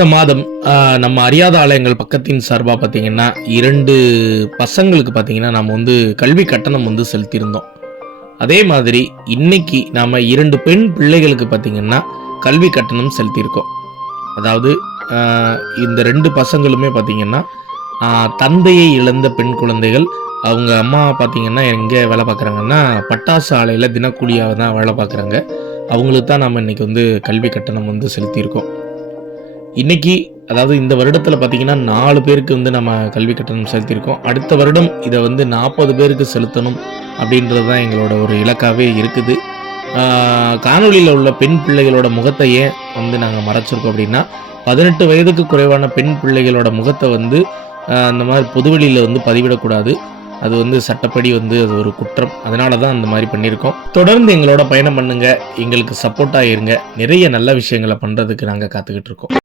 கடந்த மாதம் நம்ம அறியாத ஆலயங்கள் பக்கத்தின் சார்பாக பார்த்தீங்கன்னா 2 பசங்களுக்கு பார்த்தீங்கன்னா நம்ம வந்து கல்வி கட்டணம் வந்து செலுத்தியிருந்தோம். அதே மாதிரி இன்னைக்கு நாம் 2 பெண் பிள்ளைகளுக்கு பார்த்தீங்கன்னா கல்வி கட்டணம் செலுத்தியிருக்கோம். அதாவது இந்த 2 பசங்களுமே பார்த்தீங்கன்னா தந்தையை இழந்த பெண் குழந்தைகள். அவங்க அம்மா பார்த்தீங்கன்னா எங்கே வேலை பார்க்குறாங்கன்னா பட்டாசு ஆலையில் தினக்கூலியாக தான் வேலை பார்க்குறாங்க. அவங்களுக்கு தான் நம்ம இன்னைக்கு வந்து கல்வி கட்டணம் வந்து செலுத்தியிருக்கோம். இன்னைக்கு அதாவது இந்த வருடத்தில் பார்த்தீங்கன்னா 4 பேருக்கு வந்து நம்ம கல்வி கட்டணம் செலுத்தியிருக்கோம். அடுத்த வருடம் இதை வந்து 40 பேருக்கு செலுத்தணும் அப்படின்றது தான் எங்களோட ஒரு இலக்காகவே இருக்குது. காணொலியில் உள்ள பெண் பிள்ளைகளோட முகத்தை ஏன் வந்து நாங்கள் மறைச்சிருக்கோம் அப்படின்னா 18 வயதுக்கு குறைவான பெண் பிள்ளைகளோட முகத்தை வந்து அந்த மாதிரி பொதுவெளியில் வந்து பதிவிடக்கூடாது. அது வந்து சட்டப்படி வந்து அது ஒரு குற்றம். அதனால தான் அந்த மாதிரி பண்ணியிருக்கோம். தொடர்ந்து எங்களோட பயணம் பண்ணுங்க, எங்களுக்கு சப்போர்ட்டாக இருங்க. நிறைய நல்ல விஷயங்களை பண்ணுறதுக்கு நாங்கள் காத்துக்கிட்டு இருக்கோம்.